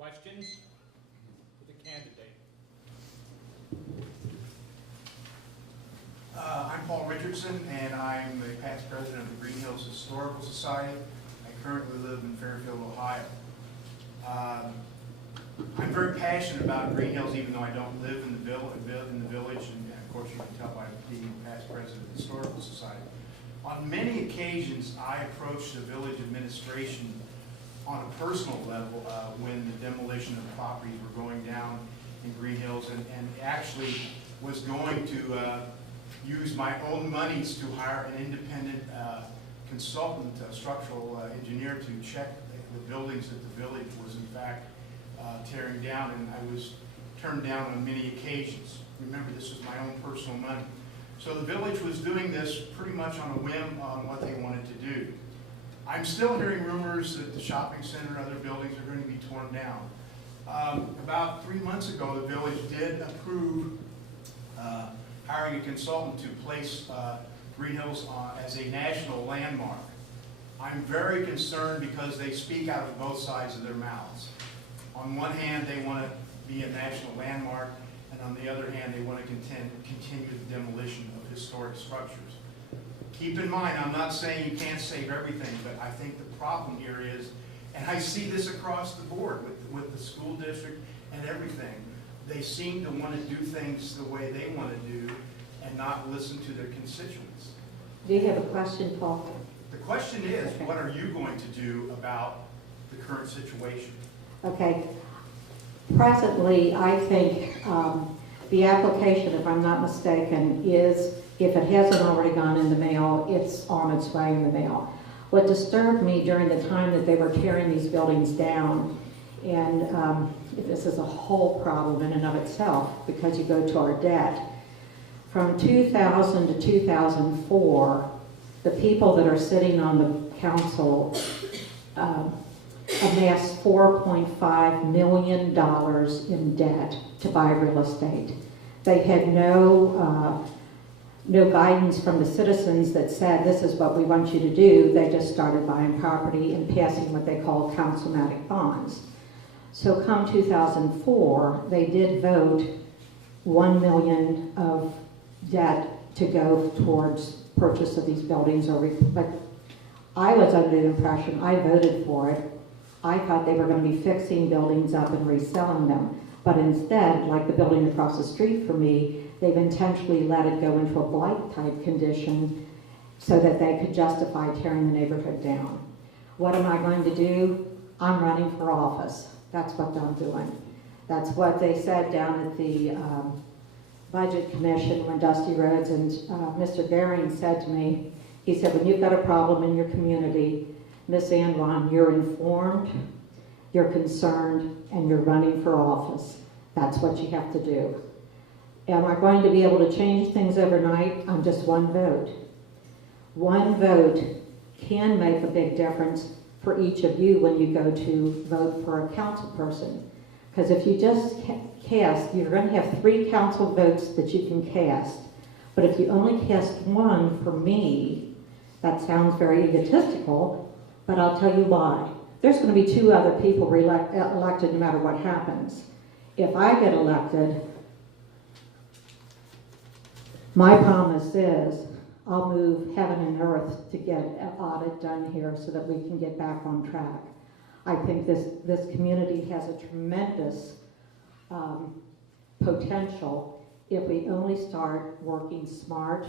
Questions for the candidate? I'm Paul Richardson, and I'm the past president of the Greenhills Historical Society. I currently live in Fairfield, Ohio. I'm very passionate about Greenhills, even though I don't live in the village, and of course you can tell by being past president of the Historical Society. On many occasions, I approached the village administration on a personal level when the demolition of the properties were going down in Greenhills, and actually was going to use my own monies to hire an independent consultant, structural engineer, to check the buildings that the village was in fact tearing down, and I was turned down on many occasions. Remember, this was my own personal money. So the village was doing this pretty much on a whim on what they wanted to do. I'm still hearing rumors that the shopping center and other buildings are going to be torn down. About 3 months ago, the village did approve hiring a consultant to place Greenhills as a national landmark. I'm very concerned because they speak out of both sides of their mouths. On one hand, they want to be a national landmark, and on the other hand, they want to continue the demolition of historic structures. Keep in mind, I'm not saying you can't save everything, but I think the problem here is, and I see this across the board with the school district and everything, they seem to want to do things the way they want to do and not listen to their constituents. Do you have a question, Paul? The question is, what are you going to do about the current situation? Okay. Presently, I think the application, if I'm not mistaken, is, if it hasn't already gone in the mail, it's on its way in the mail. What disturbed me during the time that they were tearing these buildings down, and this is a whole problem in and of itself, because you go to our debt. From 2000 to 2004, the people that are sitting on the council amassed $4.5 million in debt to buy real estate. They had no guidance from the citizens that said, this is what we want you to do. They just started buying property and passing what they call councilmatic bonds. So come 2004, they did vote $1 million of debt to go towards purchase of these buildings. But I was under the impression, I voted for it, I thought they were going to be fixing buildings up and reselling them. But instead, like the building across the street from me, they've intentionally let it go into a blight type condition so that they could justify tearing the neighborhood down. What am I going to do? I'm running for office. That's what I'm doing. That's what they said down at the Budget Commission when Dusty Rhodes and Mr. Goering said to me, he said, when you've got a problem in your community, Miss Andwan, you're informed, you're concerned, and you're running for office. That's what you have to do. Am I going to be able to change things overnight? On just one vote. One vote can make a big difference for each of you when you go to vote for a council person. Because if you just cast, you're going to have 3 council votes that you can cast. But if you only cast 1 for me, that sounds very egotistical, but I'll tell you why. There's going to be 2 other people elected no matter what happens. If I get elected, my promise is I'll move heaven and earth to get an audit done here so that we can get back on track. I think this community has a tremendous potential if we only start working smart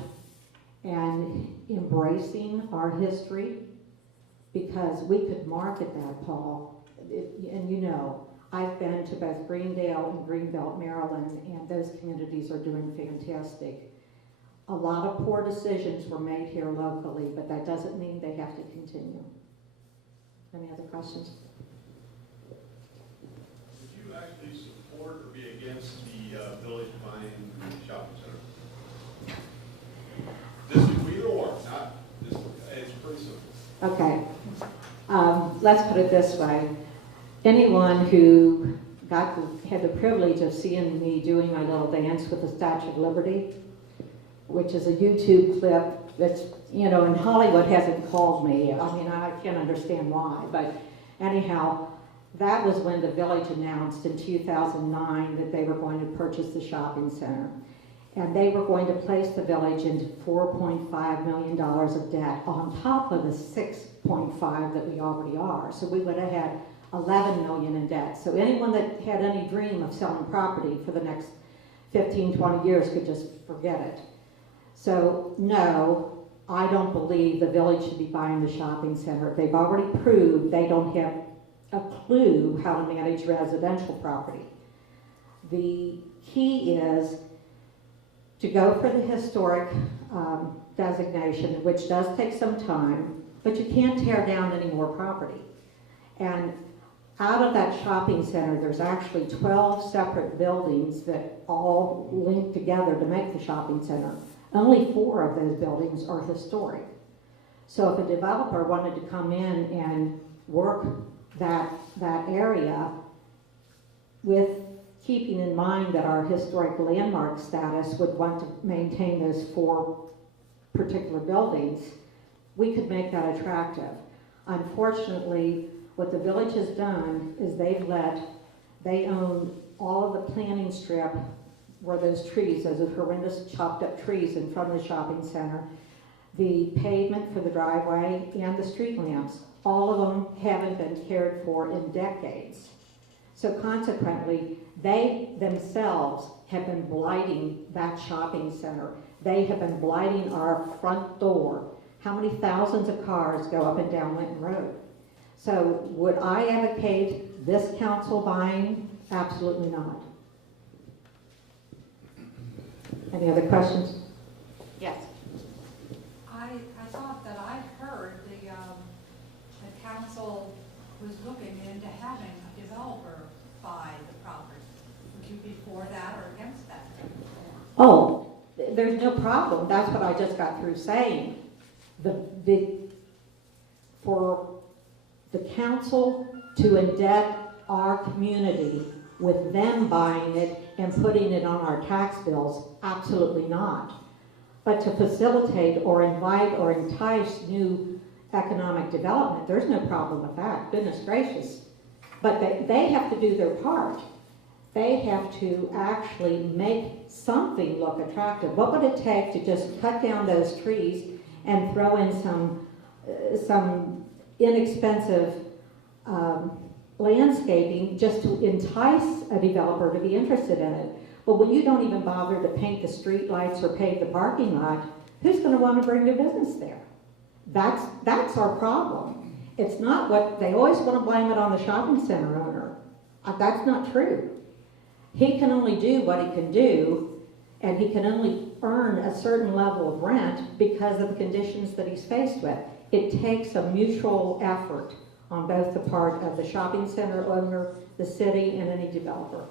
and embracing our history, because we could market that, Paul. And you know, I've been to both Greendale and Greenbelt, Maryland, and those communities are doing fantastic. A lot of poor decisions were made here locally, but that doesn't mean they have to continue. Any other questions? Would you actually support or be against the village buying the shopping center? This is either or, not this. It's pretty simple. Okay. Let's put it this way. Anyone who had the privilege of seeing me doing my little dance with the Statue of Liberty, which is a YouTube clip that's, you know, and Hollywood hasn't called me. I mean, I can't understand why, but anyhow, That was when the village announced in 2009 that they were going to purchase the shopping center. And they were going to place the village into $4.5 million of debt on top of the 6.5 that we already are. So we would have had 11 million in debt. So anyone that had any dream of selling property for the next 15, 20 years could just forget it. So no, I don't believe the village should be buying the shopping center. They've already proved they don't have a clue how to manage residential property. The key is to go for the historic designation, which does take some time, but you can't tear down any more property. And out of that shopping center, there's actually 12 separate buildings that all link together to make the shopping center. Only 4 of those buildings are historic. So if a developer wanted to come in and work that area with keeping in mind that our historic landmark status would want to maintain those 4 particular buildings, we could make that attractive. Unfortunately, what the village has done is they own all of the planting strip where those trees, those horrendous chopped up trees in front of the shopping center, the pavement for the driveway, and the street lamps. All of them haven't been cared for in decades. So consequently, they themselves have been blighting that shopping center. They have been blighting our front door. How many thousands of cars go up and down Linton Road? So would I advocate this council buying? Absolutely not. Any other questions? Yes. I thought that I heard the council was looking into having a developer buy the property. Would you be for that or against that? Oh, there's no problem. That's what I just got through saying. For the council to indebt our community with them buying it and putting it on our tax bills, absolutely not. But to facilitate or invite or entice new economic development, there's no problem with that, goodness gracious. But they have to do their part. They have to actually make something look attractive. What would it take to just cut down those trees and throw in some inexpensive landscaping just to entice a developer to be interested in it? But when you don't even bother to paint the street lights or pave the parking lot, who's going to want to bring their business there? That's our problem. It's not what, they always want to blame it on the shopping center owner. That's not true. He can only do what he can do, and he can only earn a certain level of rent because of the conditions that he's faced with. It takes a mutual effort on both the part of the shopping center owner, the city, and any developer.